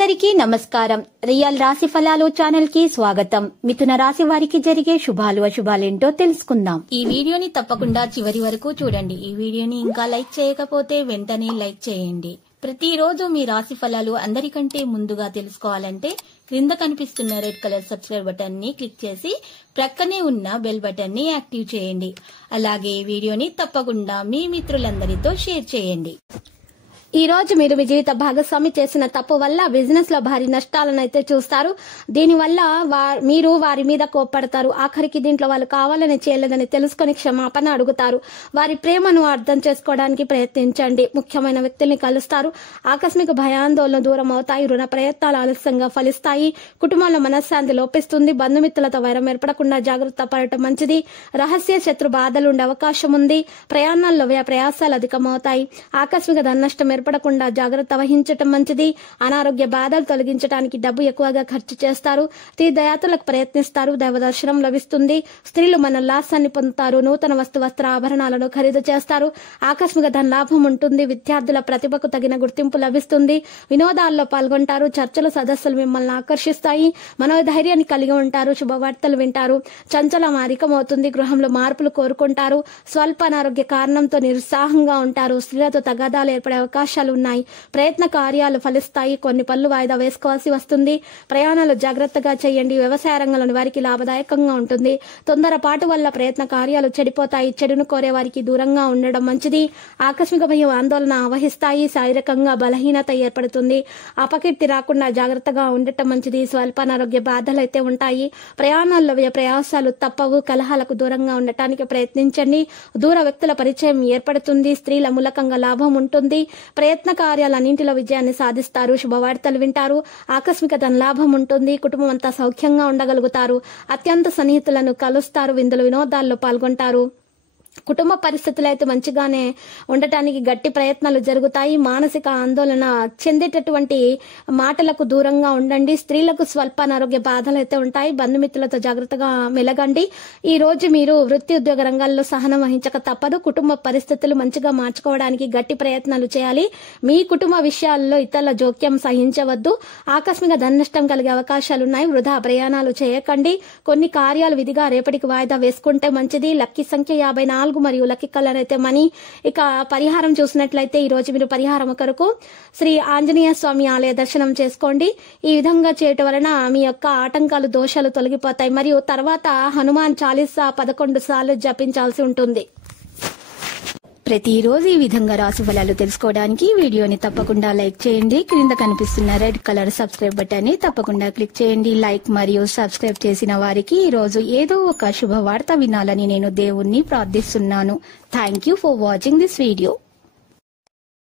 అందరికీ నమస్కారం. రియల్ రాశి ఫలాలు ఛానల్ కి స్వాగతం. మిథున రాశి వారికి జరిగే శుభాలు అశుభాలేంటో తెలుసుకుందాం. ఈ వీడియోని తప్పకుండా చివరి వరకు చూడండి. ఈ వీడియోని ఇంకా లైక్ చేయకపోతే వెంటనే లైక్ చేయండి. ప్రతిరోజు మీ రాశి ఫలాలు అందరికంటే ముందుగా తెలుసుకోవాలంటే క్రింద కనిపిస్తున్న రెడ్ కలర్ సబ్స్క్రైబ్ బటన్ ని క్లిక్ చేసి ప్రక్కనే ఉన్న బెల్ బటన్ ని యాక్టివ్ చేయండి. అలాగే ఈ వీడియోని తప్పకుండా మీ మిత్రులందరితో షేర్ చేయండి. ఈ రోజు మీరు మీ జీవిత భాగస్వామి చేసిన తప్పు వల్ల బిజినెస్ లో భారీ నష్టాలను అయితే చూస్తారు. దీనివల్ల మీరు వారి మీద కోప్పడతారు. ఆఖరికి దీంట్లో వాళ్ళు కావాలని చేయలేదని తెలుసుకుని క్షమాపణ అడుగుతారు. వారి ప్రేమను అర్థం చేసుకోవడానికి ప్రయత్నించండి. ముఖ్యమైన వ్యక్తుల్ని కలుస్తారు. ఆకస్మిక భయాందోళన దూరం అవుతాయి. రుణ ప్రయత్నాలు ఆలస్యంగా ఫలిస్తాయి. కుటుంబంలో మనశ్శాంతి లోపిస్తుంది. బంధుమిత్రులతో వైరం ఏర్పడకుండా జాగ్రత్త పడటం మంచిది. రహస్య శత్రు బాధలు ఉండే అవకాశం ఉంది. ప్రయాణాల్లో వ్యయ ప్రయాసాలు అధికమవుతాయి. ఆకస్మిక ధననష్టం ఏర్పడకుండా జాగ్రత్త వహించటం మంచిది. అనారోగ్య బాధలు తొలగించడానికి డబ్బు ఎక్కువగా ఖర్చు చేస్తారు. తీర్థయాత్రలకు ప్రయత్నిస్తారు. దైవ దర్శనం లభిస్తుంది. స్త్రీలు మనోల్లాసాన్ని పొందుతారు. నూతన వస్త్ర ఆభరణాలను ఖరీదు చేస్తారు. ఆకస్మిక ధన లాభం ఉంటుంది. విద్యార్థుల ప్రతిభకు తగిన గుర్తింపు లభిస్తుంది. వినోదాల్లో పాల్గొంటారు. చర్చలు సదస్సులు మిమ్మల్ని ఆకర్షిస్తాయి. మనోధైర్యాన్ని కలిగి ఉంటారు. శుభవార్తలు వింటారు. చంచలం అధికమవుతుంది. గృహంలో మార్పులు కోరుకుంటారు. స్వల్ప అనారోగ్య కారణంతో నిరుత్సాహంగా ఉంటారు. స్త్రీలతో తగాదాలు ఏర్పడే అవకాశాలు ఉన్నాయి. ప్రయత్న కార్యాలు ఫలిస్తాయి. కొన్ని పనులు వాయిదా వేసుకోవాల్సి వస్తుంది. ప్రయాణాలు జాగ్రత్తగా చేయండి. వ్యవసాయ రంగంలోని వారికి లాభదాయకంగా ఉంటుంది. తొందరపాటు వల్ల ప్రయత్న కార్యాలు చెడిపోతాయి. చెడును కోరే వారికి దూరంగా ఉండడం మంచిది. ఆకస్మిక భయం ఆందోళన వహిస్తాయి. శారీరకంగా బలహీనత ఏర్పడుతుంది. అపకీర్తి రాకుండా జాగ్రత్తగా ఉండటం మంచిది. స్వల్ప అనారోగ్య బాధలు అయితే ఉంటాయి. ప్రయాణాల్లో వ్యయ ప్రయాసాలు తప్పవు. కలహాలకు దూరంగా ఉండటానికి ప్రయత్నించండి. దూర వ్యక్తుల పరిచయం ఏర్పడుతుంది. స్త్రీల మూలకంగా లాభం ఉంటుంది. ప్రయత్న కార్యాలన్నింటిలో విజయాన్ని సాధిస్తారు. శుభవార్తలు వింటారు. ఆకస్మిక ధన లాభం ఉంటుంది. కుటుంబం అంతా సౌఖ్యంగా ఉండగలుగుతారు. అత్యంత సన్నిహితులను కలుస్తారు. విందులు వినోదాల్లో పాల్గొంటారు. కుటుంబ పరిస్థితులు అయితే మంచిగానే ఉండటానికి గట్టి ప్రయత్నాలు జరుగుతాయి. మానసిక ఆందోళన చెందేటటువంటి మాటలకు దూరంగా ఉండండి. స్త్రీలకు స్వల్ప అనారోగ్య బాధలు అయితే ఉంటాయి. బంధుమిత్రులతో జాగ్రత్తగా మెలగండి. ఈ రోజు మీరు వృత్తి ఉద్యోగ రంగాల్లో సహనం వహించక తప్పదు. కుటుంబ పరిస్థితులు మంచిగా మార్చుకోవడానికి గట్టి ప్రయత్నాలు చేయాలి. మీ కుటుంబ విషయాల్లో ఇతరుల జోక్యం సహించవద్దు. ఆకస్మిక ధన నష్టం కలిగే అవకాశాలున్నాయి. వృధా ప్రయాణాలు చేయకండి. కొన్ని కార్యాలు విధిగా రేపటికి వాయిదా వేసుకుంటే మంచిది. లక్కీ సంఖ్య 54 మరియు లక్కీ కలర్ అయితే మనీ. ఇక పరిహారం చూసినట్లయితే ఈ రోజు మీరు పరిహారం కొరకు శ్రీ ఆంజనేయ స్వామి ఆలయ దర్శనం చేసుకోండి. ఈ విధంగా చేయటం వలన మీ యొక్క ఆటంకాలు దోషాలు తొలగిపోతాయి. మరియు తర్వాత హనుమాన్ చాలీసా 11 సార్లు జపించాల్సి ఉంటుంది. ప్రతిరోజు ఈ విధంగా రాశి ఫలాలు తెలుసుకోవడానికి వీడియోని తప్పకుండా లైక్ చేయండి. క్రింద కనిపిస్తున్న రెడ్ కలర్ సబ్స్క్రైబ్ బటన్ ని తప్పకుండా క్లిక్ చేయండి. లైక్ మరియు సబ్స్క్రైబ్ చేసిన వారికి ఈ రోజు ఏదో ఒక శుభవార్త వినాలని నేను దేవుణ్ణి ప్రార్థిస్తున్నాను. Thank you for watching this video.